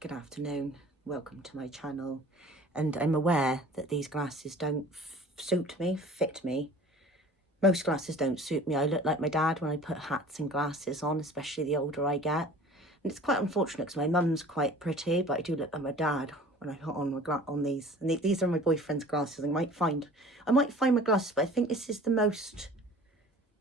Good afternoon, welcome to my channel. And I'm aware that these glasses don't suit me, fit me. Most glasses don't suit me. I look like my dad when I put hats and glasses on, especially the older I get. And it's quite unfortunate because my mum's quite pretty, but I do look like my dad when I put on these. And these are my boyfriend's glasses. I might find my glasses, but I think this is the most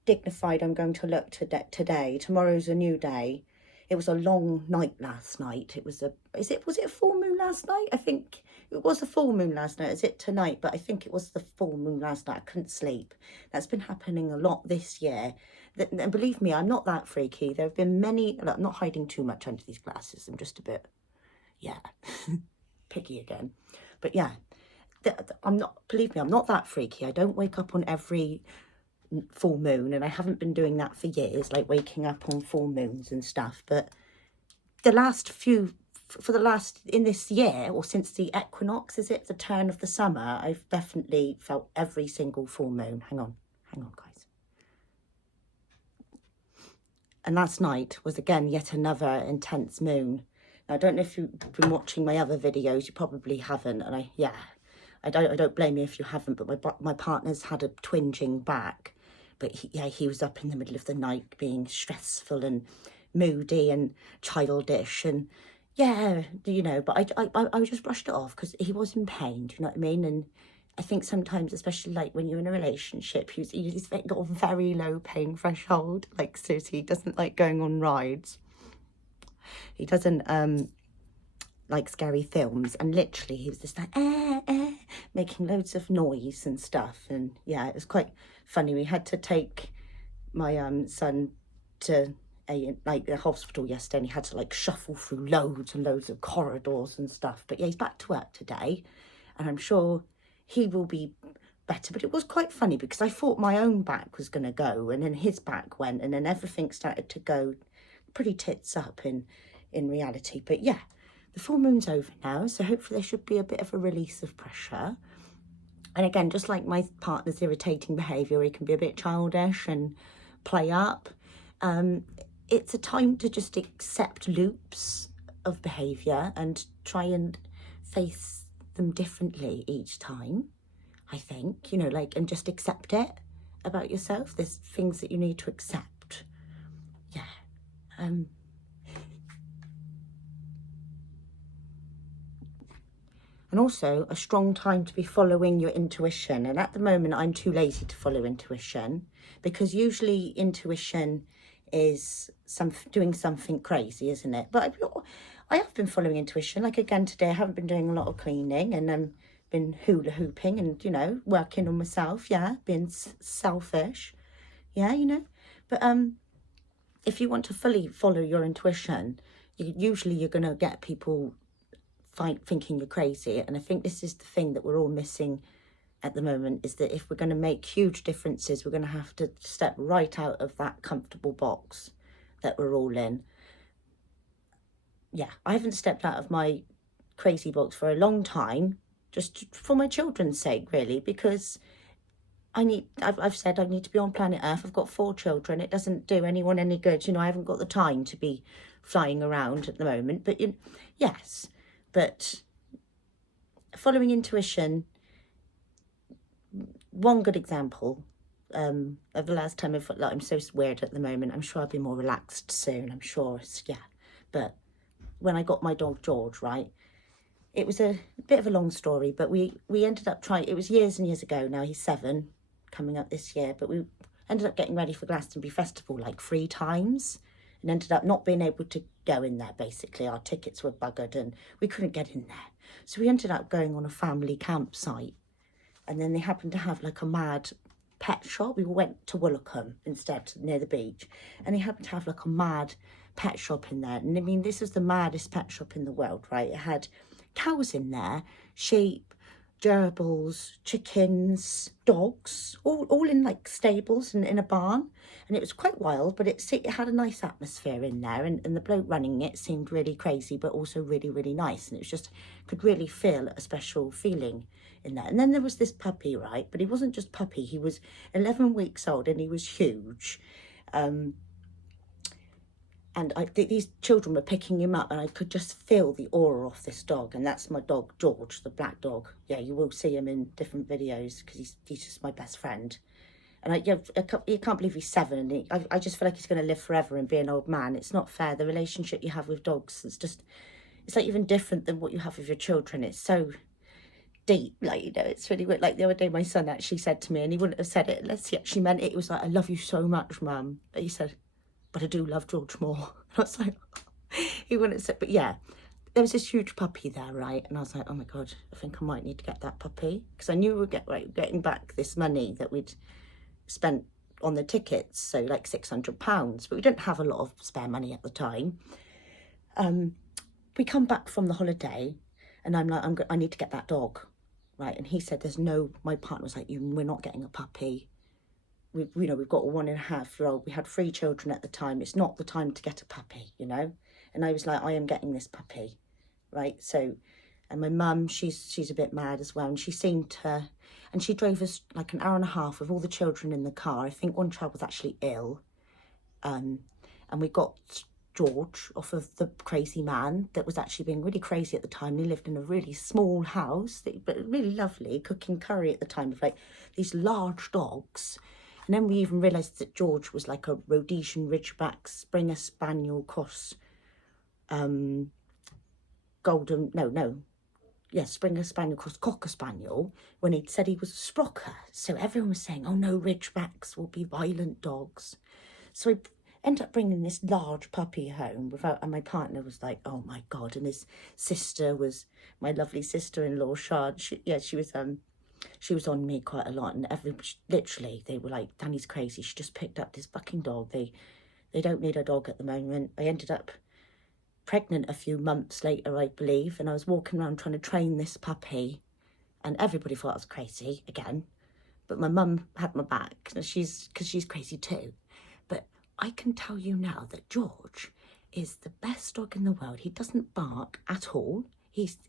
dignified I'm going to look today. Tomorrow's a new day. It was a long night last night. Was it a full moon last night? I think it was a full moon last night. Is it tonight? But I think it was the full moon last night. I couldn't sleep. That's been happening a lot this year. And believe me, I'm not that freaky. There have been many, I'm not hiding too much under these glasses. I'm just a bit, yeah, picky again. But yeah, believe me, I'm not that freaky. I don't wake up on every full moon, and I haven't been doing that for years, like waking up on full moons and stuff. But in this year, or since the equinox, is it the turn of the summer, I've definitely felt every single full moon. Hang on guys. And last night was again yet another intense moon. Now, I don't know if you've been watching my other videos. You probably haven't, and I don't blame you if you haven't, but my partner's had a twinging back. But he was up in the middle of the night being stressful and moody and childish, and yeah, you know, but I just brushed it off because he was in pain, do you know what I mean? And I think sometimes, especially like when you're in a relationship, he's got a very low pain threshold. Like seriously, he doesn't like going on rides. He doesn't like scary films, and literally he was just like making loads of noise and stuff. And yeah, it was quite funny. We had to take my son to the hospital yesterday, and he had to like shuffle through loads and loads of corridors and stuff. But yeah, he's back to work today, and I'm sure he will be better. But it was quite funny because I thought my own back was going to go, and then his back went, and then everything started to go pretty tits up in reality. But yeah, the full moon's over now, so hopefully there should be a bit of a release of pressure. And again, just like my partner's irritating behaviour, he can be a bit childish and play up. It's a time to just accept loops of behaviour and try and face them differently each time, I think, you know, like, and just accept it about yourself. There's things that you need to accept. Yeah. And also a strong time to be following your intuition. And at the moment, I'm too lazy to follow intuition, because usually intuition is doing something crazy, isn't it? But I have been following intuition. Like again today, I haven't been doing a lot of cleaning, and been hula hooping and, you know, working on myself. Yeah, being selfish. Yeah, you know. But if you want to fully follow your intuition, usually you're going to get people thinking you're crazy. And I think this is the thing that we're all missing at the moment, is that if we're going to make huge differences, we're going to have to step right out of that comfortable box that we're all in. Yeah, I haven't stepped out of my crazy box for a long time, just for my children's sake, really, because I've said I need to be on planet Earth. I've got 4 children. It doesn't do anyone any good. You know, I haven't got the time to be flying around at the moment. But yes, but following intuition, one good example of the last time I felt like I'm so weird at the moment. I'm sure I'll be more relaxed soon. I'm sure, yeah. But when I got my dog George, right, it was a bit of a long story, but we ended up trying. It was years and years ago now. He's 7, coming up this year, but we ended up getting ready for Glastonbury Festival like 3 times, and ended up not being able to go in there. Basically, our tickets were buggered and we couldn't get in there. So we ended up going on a family campsite, and then they happened to have like a mad pet shop. We went to Woolacombe instead, near the beach, and they happened to have like a mad pet shop in there. And I mean, this was the maddest pet shop in the world, right? It had cows in there, sheep, gerbils, chickens, dogs, all in like stables and in a barn. And it was quite wild, but it had a nice atmosphere in there, and the bloke running it seemed really crazy, but also really, really nice. And it was just, could really feel a special feeling in there. And then there was this puppy, right? But he wasn't just puppy, he was 11 weeks old and he was huge. And And these children were picking him up, and I could just feel the aura of this dog. And that's my dog, George, the black dog. Yeah, you will see him in different videos because he's just my best friend. And you can't believe he's 7. And I just feel like he's going to live forever and be an old man. It's not fair. The relationship you have with dogs, it's like even different than what you have with your children. It's so deep, like, you know, it's really weird. Like the other day, my son actually said to me, and he wouldn't have said it unless he actually meant it. It was like, I love you so much, Mum. But he said, but I do love George more. And I was like, he wouldn't have said, but yeah, there was this huge puppy there, right? And I was like, oh my God, I think I might need to get that puppy. Because I knew we were getting back this money that we'd spent on the tickets, so like £600, but we didn't have a lot of spare money at the time. We come back from the holiday, and I'm like, I need to get that dog, right? And he said, my partner was like, we're not getting a puppy. We've got a 1.5-year-old. We had 3 children at the time. It's not the time to get a puppy, you know? And I was like, I am getting this puppy, right? So, and my mum, she's a bit mad as well. And she seemed to, and she drove us like an hour and a half with all the children in the car. I think one child was actually ill. And we got George off of the crazy man that was actually being really crazy at the time. He lived in a really small house, but really lovely, cooking curry at the time with like these large dogs. And then we even realised that George was like a Rhodesian Ridgeback Springer Spaniel cross, Springer Spaniel cross Cocker Spaniel, when he'd said he was a Sprocker. So everyone was saying, oh no, Ridgebacks will be violent dogs. So we ended up bringing this large puppy home and my partner was like, oh my God. And his sister was, my lovely sister-in-law, Shard, she was on me quite a lot, and literally they were like, Danny's crazy, she just picked up this fucking dog. They don't need a dog at the moment. I ended up pregnant a few months later, I believe, and I was walking around trying to train this puppy, and everybody thought I was crazy again, but my mum had my back, because she's crazy too. But I can tell you now that George is the best dog in the world. He doesn't bark at all. He's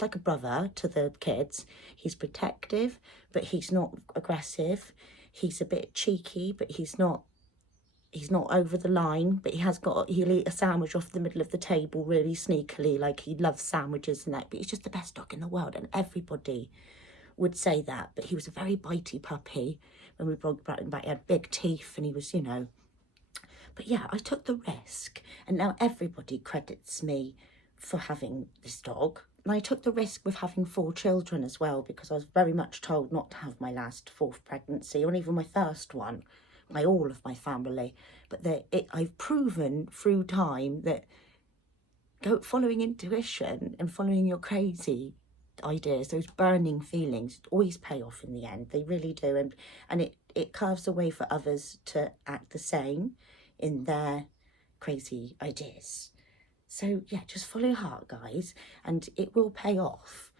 like a brother to the kids. He's protective, but he's not aggressive. He's a bit cheeky, but he's not over the line. But he'll eat a sandwich off the middle of the table really sneakily, like he loves sandwiches and that. But he's just the best dog in the world, and everybody would say that. But he was a very bitey puppy. When we brought him back, he had big teeth, and he was, But yeah, I took the risk, and now everybody credits me for having this dog. And I took the risk with having 4 children as well, because I was very much told not to have my last 4th pregnancy, or even my first one, by all of my family. But I've proven through time that following intuition and following your crazy ideas, those burning feelings, always pay off in the end. They really do. And it carves a way for others to act the same in their crazy ideas. So yeah, just follow your heart, guys, and it will pay off.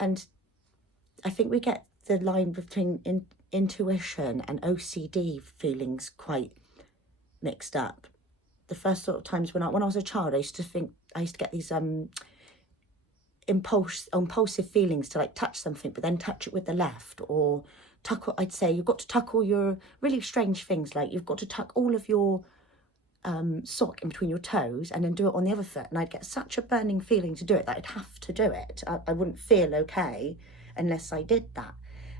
And I think we get the line between intuition and OCD feelings quite mixed up. The first sort of times when I was a child, I used to get these impulsive feelings to like touch something, but then touch it with the left, or I'd say you've got to tuck all your really strange things, like you've got to tuck all of your sock in between your toes and then do it on the other foot. And I'd get such a burning feeling to do it that I'd have to do it. I wouldn't feel okay unless I did that.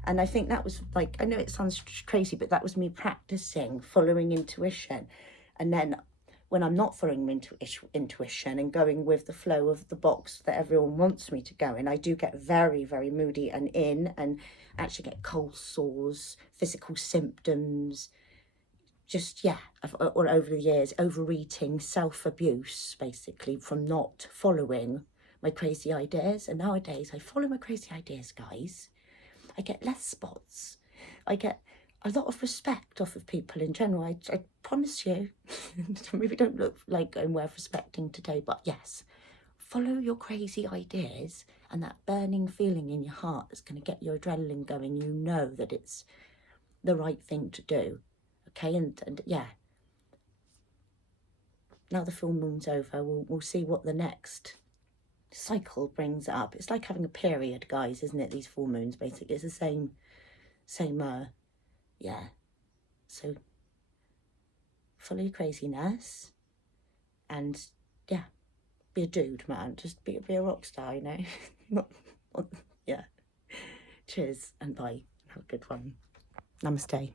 And I think that was like, I know it sounds crazy, but that was me practicing following intuition. And then when I'm not following intuition and going with the flow of the box that everyone wants me to go in, I do get very, very moody and actually get cold sores, physical symptoms, or over the years, overeating, self-abuse, basically, from not following my crazy ideas. And nowadays, I follow my crazy ideas, guys. I get less spots. I get a lot of respect off of people in general. I promise you. Maybe don't look like I'm worth respecting today, but yes, follow your crazy ideas, and that burning feeling in your heart that's going to get your adrenaline going. You know that it's the right thing to do. Okay, and yeah, now the full moon's over, we'll see what the next cycle brings up. It's like having a period, guys, isn't it? These full moons, basically, it's the same yeah. So follow your craziness, and yeah, be a dude, man. Just be a rock star, you know. Yeah. Cheers and bye. Have a good one. Namaste.